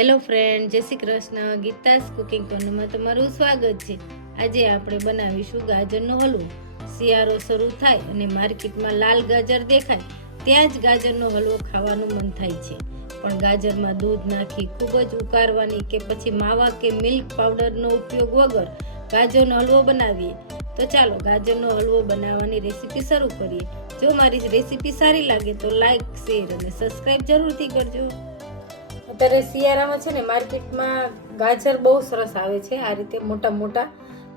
Hello friend Jai Shri Krishna. Geeta's cooking કોર્નરમાં તમારું સ્વાગત છે. આજે આપણે બનાવીશું ગાજરનો હલવો. શિયાળો શરૂ થાય અને માર્કેટમાં લાલ ગાજર દેખાય, ત્યાં જ ગાજરનો હલવો ખાવાનું મન થાય છે. પણ ગાજરમાં દૂધ નાખી ખૂબ જ ઉકાળવાની કે પછી માવા કે મિલ્ક પાવડરનો ઉપયોગ વગર ગાજરનો હલવો બનાવીએ. તો ચાલો ગાજરનો હલવો બનાવવાની રેસીપી શરૂ કરીએ. જો મારી રેસીપી સારી લાગે તો લાઈક, શેર અને સબસ્ક્રાઈબ જરૂરથી કરજો. અત્યારે શિયાળામાં છે ને માર્કેટમાં ગાજર બહુ સરસ આવે છે, આ રીતે મોટા મોટા.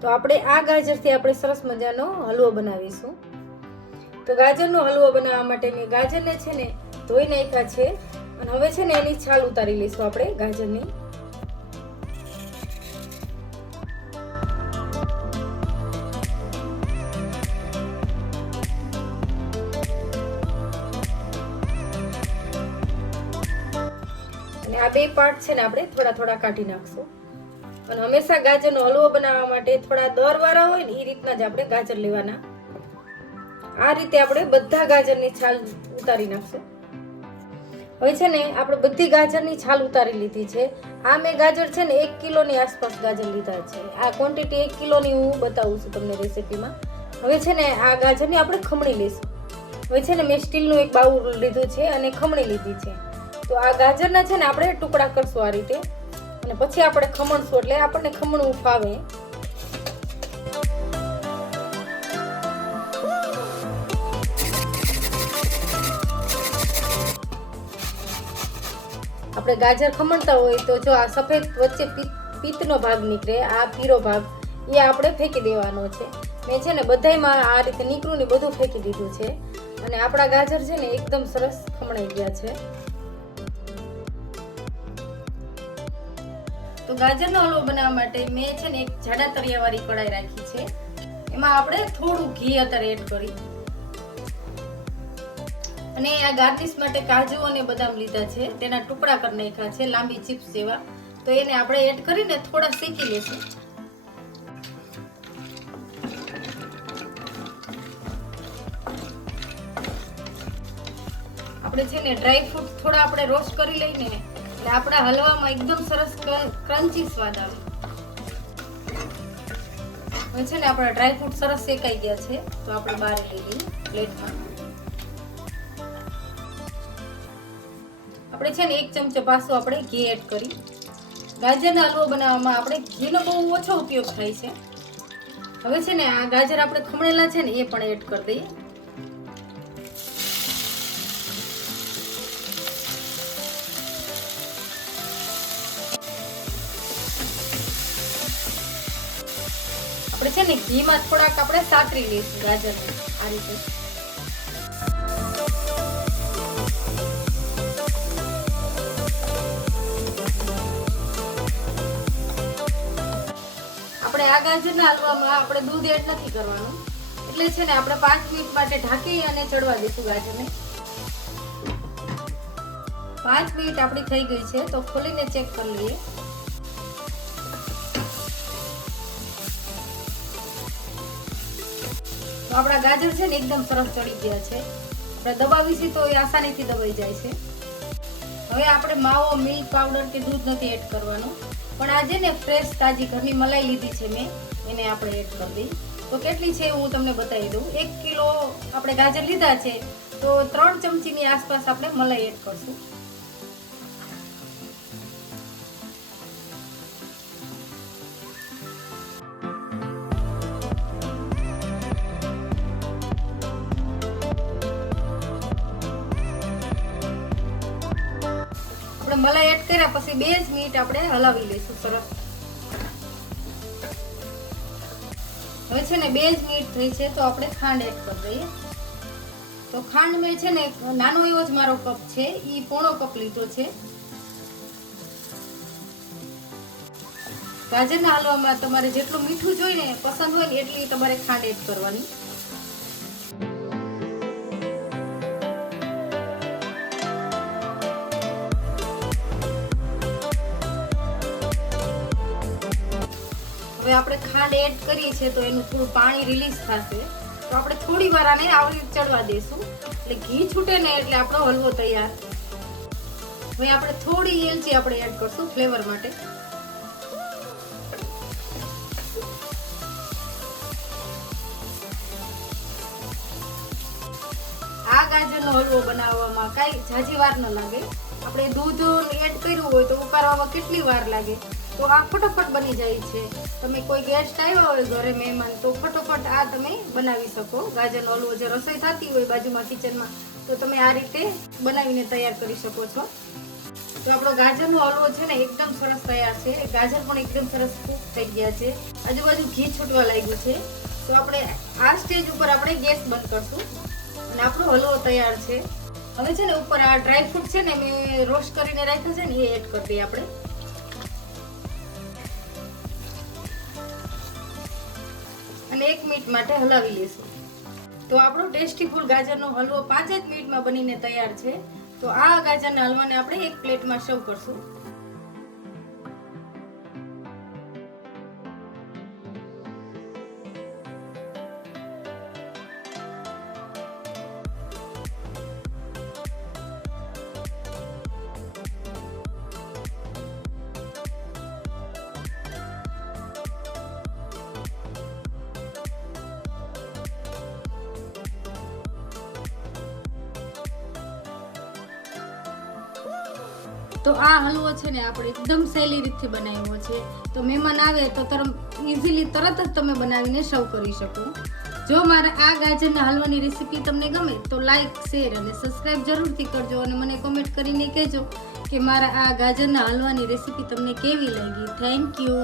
તો આપણે આ ગાજરથી આપણે સરસ મજાનો હલવો બનાવીશું. તો ગાજરનો હલવો બનાવવા માટે મેં ગાજરને છે ને ધોઈ નાખ્યા છે, અને હવે છે ને એની છાલ ઉતારી લઈશું આપણે ગાજરની. અને આ બે પાર્ટ છે ને આપણે થોડા થોડા કાઢી નાખશું. અને હંમેશા ગાજરનો હલવો બનાવવા માટે થોડા દર વાળા હોય ને એ રીતના જ આપણે ગાજર લેવાના. આ રીતે આપણે બધા ગાજરની છાલ ઉતારી નાખશું. હવે છે ને આપણે બધી ગાજરની છાલ ઉતારી લીધી છે. આ મેં ગાજર છે ને એક કિલોની આસપાસ ગાજર લીધા છે. આ ક્વોન્ટિટી એક કિલોની હું બતાવું છું તમને રેસીપીમાં. હવે છે ને આ ગાજરની આપણે ખમણી લઈશું. હવે છે ને મેં સ્ટીલનું એક બાઉલ લીધું છે અને ખમણી લીધી છે. તો આ ગાજરના છે ને આપણે ટુકડા કરશું આ રીતે. અને પછી આપણે ખમણશું એટલે આપણને ખમણવું ફાવે. આપણે ગાજર ખમણતા હોય તો જો આ સફેદ વચ્ચે પિત્તનો ભાગ નીકળે, આ પીરો ભાગ, એ આપણે ફેંકી દેવાનો છે. મેં છે ને બધાયમાં આ રીતે નીકળું ને બધું ફેંકી દીધું છે. અને આપણા ગાજર છે ને એકદમ સરસ ખમણાઈ ગયા છે. તો ગાજરનો હલવો બનાવવા માટે મેં છે ને એક જાડા તળિયાવાળી કડાઈ રાખી છે. એમાં આપણે થોડું ઘી અત્યારે એડ કરી. અને આ ગાર્નિશ માટે કાજુ અને બદામ લીધા છે. તેના ટુકડા કરી નાખ્યા છે, લાંબી ચિપ્સ જેવા. તો એને આપણે એડ કરીને થોડા શેકી લેશું. આપણે છે ને ડ્રાય ફ્રૂટ થોડા આપણે રોસ્ટ કરી લઈને એટલે આપણા હલવામાં એકદમ સરસ ક્રન્ચી સ્વાદ આવે. હવે છે ને આપણા ડ્રાય ફ્રૂટ સરસ શેકાઈ ગયા છે, તો આપણે બહાર લઈ લઈએ પ્લેટમાં. આપણે છે ને એક ચમચો પાસો આપણે ઘી એડ કરી. ગાજરના હલવો બનાવવામાં આપણે ઘીનો બહુ ઓછો ઉપયોગ થાય છે. હવે છે ને આ ગાજર આપણે ખમણેલા છે ને એ પણ એડ કરી દઈએ. આપણે છે ને ઘીમાં થોડાક આપણે સાતરી લઈશું ગાજરને. આ રીતે. આપણે આ ગાજરના હલવામાં આપણે દૂધ એડ નથી કરવાનું. એટલે છે ને આપણે પાંચ મિનિટ માટે ઢાંકી અને ચડવા દઈશું ગાજરને. પાંચ મિનિટ આપણી થઈ ગઈ છે, તો ખોલીને ચેક કરી લઈએ. તો આપણા ગાજર છે ને એકદમ સરસ ચડી ગયા છે. આપણે દબાવીશું તો એ આસાનીથી દબાઈ જાય છે. હવે આપણે માવો, મિલ્ક, પાવડર કે દૂધ નથી એડ કરવાનું. પણ આજે ને ફ્રેશ તાજી ઘરની મલાઈ લીધી છે મેં. એને આપણે એડ કરી દઈ. તો કેટલી છે હું તમને બતાવી દઉં. એક કિલો આપણે ગાજર લીધા છે તો ત્રણ ચમચીની આસપાસ આપણે મલાઈ એડ કરશું. આપણે મલાઈ એડ કર્યા પછી બે જ મિનિટ આપણે હલાવી લઈશું સરસ. હવે છે ને બે જ મિનિટ થઈ છે તો આપણે ખાંડ એડ કરી દઈએ. તો ખાંડ મેં છે ને નાનો એવો જ મારો કપ છે એ પોણો કપ લીધો છે. ગાજરના હલવામાં તમારે જેટલું મીઠું જોઈએ ને પસંદ હોય ને એટલી તમારે ખાંડ એડ કરવાની. હવે આપણે ખાંડ એડ કરીએ છીએ તો એનું થોડું પાણી રિલીઝ થશે. તો આપણે થોડી વાર આને આવરી ચડવા દઈશું એટલે ઘી છૂટે ને એટલે આપણો હલવો તૈયાર. હવે આપણે થોડી એલચી આપણે એડ કરશું ફ્લેવર માટે. આ ગાજરનો હલવો બનાવવામાં કાંઈ ઝાઝી વાર ન લાગે. આપણે દૂધ એડ કર્યું હોય તો ઉકાળવામાં કેટલી વાર લાગે? તો આ ફટાફટ બની જાય છે. તમે કોઈ ગેસ્ટ આવ્યા હોય ઘરે મહેમાન, તો ફટોફટ આ તમે બનાવી શકો. ગાજરનો હલવો જે રસોઈ થતી હોય બાજુમાં કિચનમાં તો તમે આ રીતે બનાવીને તૈયાર કરી શકો છો. તો આપણો ગાજરનો હલવો છે ને એકદમ સરસ તૈયાર છે. ગાજર પણ એકદમ સરસ કૂક થઈ ગયા છે. આજુબાજુ ઘી છૂટવા લાગ્યું છે. તો આપણે આ સ્ટેજ ઉપર આપણે ગેસ બંધ કરશું. અને આપણો હલવો તૈયાર છે. હવે છે ને ઉપર આ ડ્રાયફ્રૂટ છે ને મેં રોસ્ટ કરીને રાખ્યા છે ને એ એડ કરી દઈએ આપણે. અને એક મિનિટ માટે હલાવી લેશું. તો આપણો ટેસ્ટી ફૂલ ગાજરનો હલવો પાંચ જ મિનિટમાં બનીને તૈયાર છે. તો આ ગાજરના હલવાને આપણે એક પ્લેટમાં સર્વ કરશું. તો આ હલવો છે ને આપણે એકદમ સહેલી રીતથી બનાવ્યો છે. તો મહેમાન આવે તો તરમ ઇઝીલી તરત જ તમે બનાવીને સર્વ કરી શકો. જો મારા આ ગાજરના હલવાની રેસીપી તમને ગમે તો લાઇક શેર અને સબસ્ક્રાઇબ જરૂરથી કરજો અને મને કોમેન્ટ કરીને કહેજો કે મારા આ ગાજરના હલવાની રેસીપી તમને કેવી લાગી. Thank you